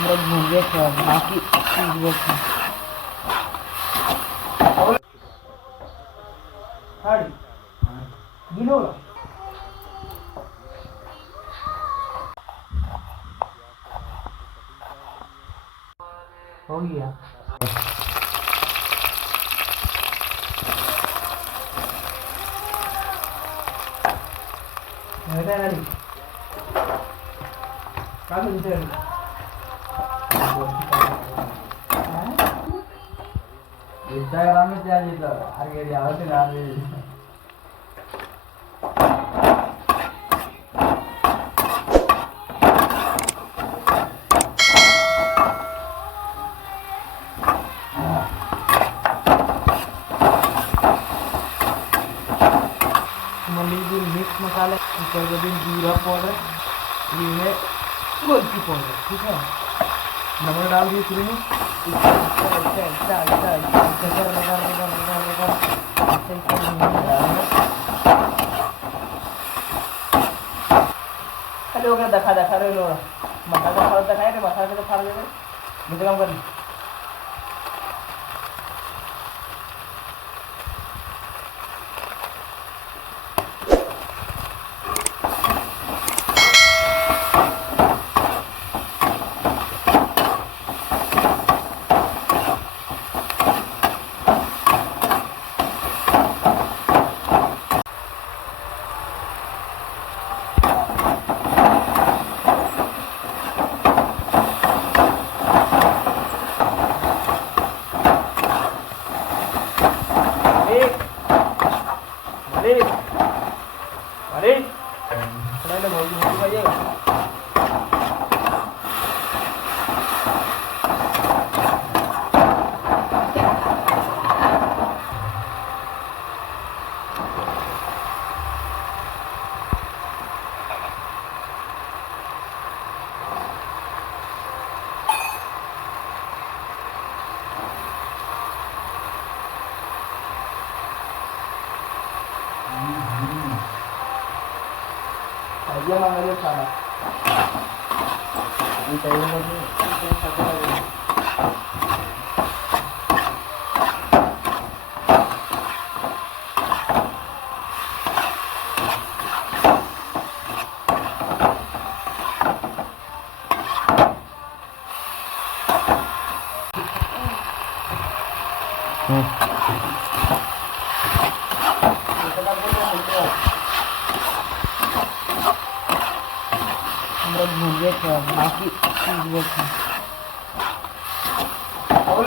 मृग म्हणजे बाकी चीज हो गया इंस्टाग्राम में आगे आवते मल्ली मिक्स मसाला जीरा पाउडर ये गोलकी पाउडर ठीक है नमक डाल दिए शुरू में अरे वगैरह दखा दखा रहे लोग मसाला फाड़ दिखाए रे मसाले तो फाड़ देते मुझे काम कर अरे अरे भाई dia manggilnya sana. Ini saya lagi. मृग म्हणजे बाकी चीज